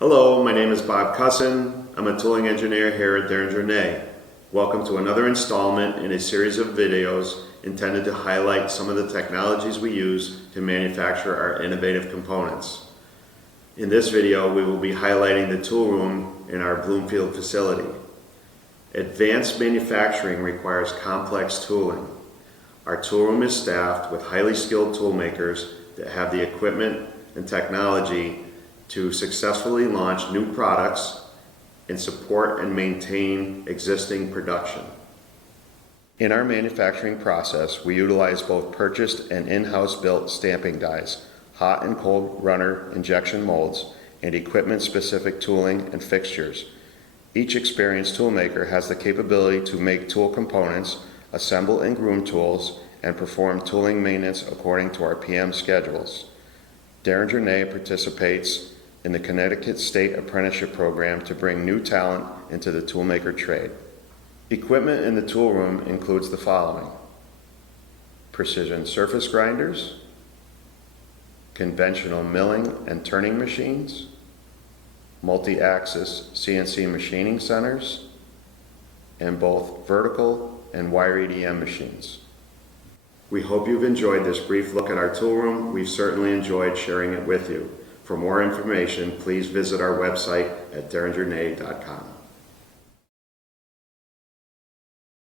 Hello, my name is Bob Cussin. I'm a tooling engineer here at Deringer-Ney. Welcome to another installment in a series of videos intended to highlight some of the technologies we use to manufacture our innovative components. In this video, we will be highlighting the tool room in our Bloomfield facility. Advanced manufacturing requires complex tooling. Our tool room is staffed with highly skilled tool makers that have the equipment and technology to successfully launch new products and support and maintain existing production. In our manufacturing process, we utilize both purchased and in-house built stamping dies, hot and cold runner injection molds, and equipment-specific tooling and fixtures. Each experienced toolmaker has the capability to make tool components, assemble and groom tools, and perform tooling maintenance according to our PM schedules. Deringer-Ney participates in the Connecticut State Apprenticeship Program to bring new talent into the toolmaker trade. Equipment in the tool room includes the following: precision surface grinders, conventional milling and turning machines, multi-axis CNC machining centers, and both vertical and wire EDM machines. We hope you've enjoyed this brief look at our tool room. We've certainly enjoyed sharing it with you. For more information, please visit our website at deringerNey.com.